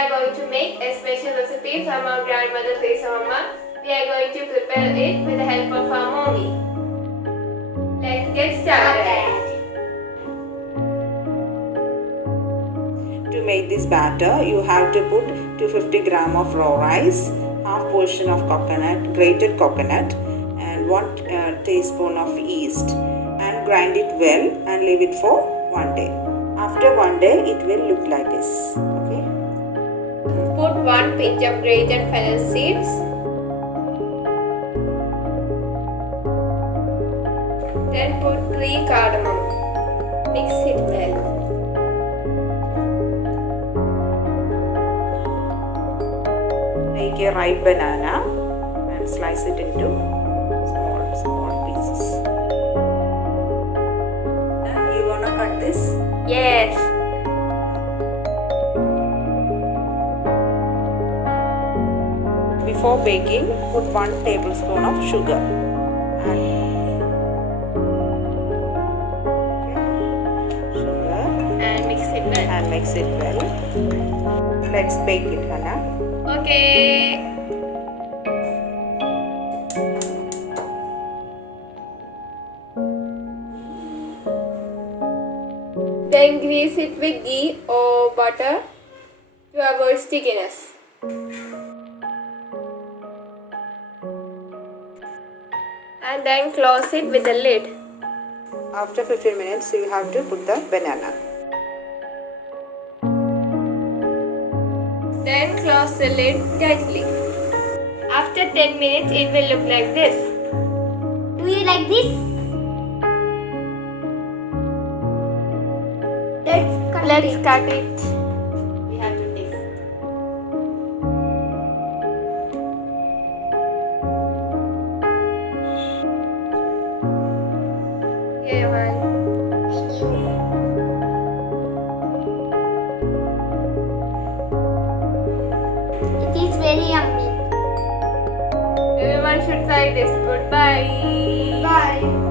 are going to make a special recipe from our grandmother Teresa Mama. We are going to prepare it with the help of our mommy. Let's get started. To make this batter, you have to put 250 gram of raw rice, half portion of coconut, grated coconut, and 1 teaspoon of yeast, and grind it well and leave it for 1 day. After 1 day, it will look like this. Okay. Put 1 pinch of grated fennel seeds. Then put 3 cardamom. Mix it well. Take a ripe banana and slice it into small pieces. You wanna cut this? Yes. Before baking, put 1 tablespoon of sugar. Sugar. And mix it well. Let's bake it, Hannah. Okay. Then grease it with ghee or butter to avoid stickiness. And then close it with a lid. After 15 minutes, you have to put the banana. Then close the lid tightly. After 10 minutes, it will look like this. Do you like this? Let's cut it. We have to taste. Yeah, man. Thank you. It is very yummy. Everyone should try this. Goodbye. Bye.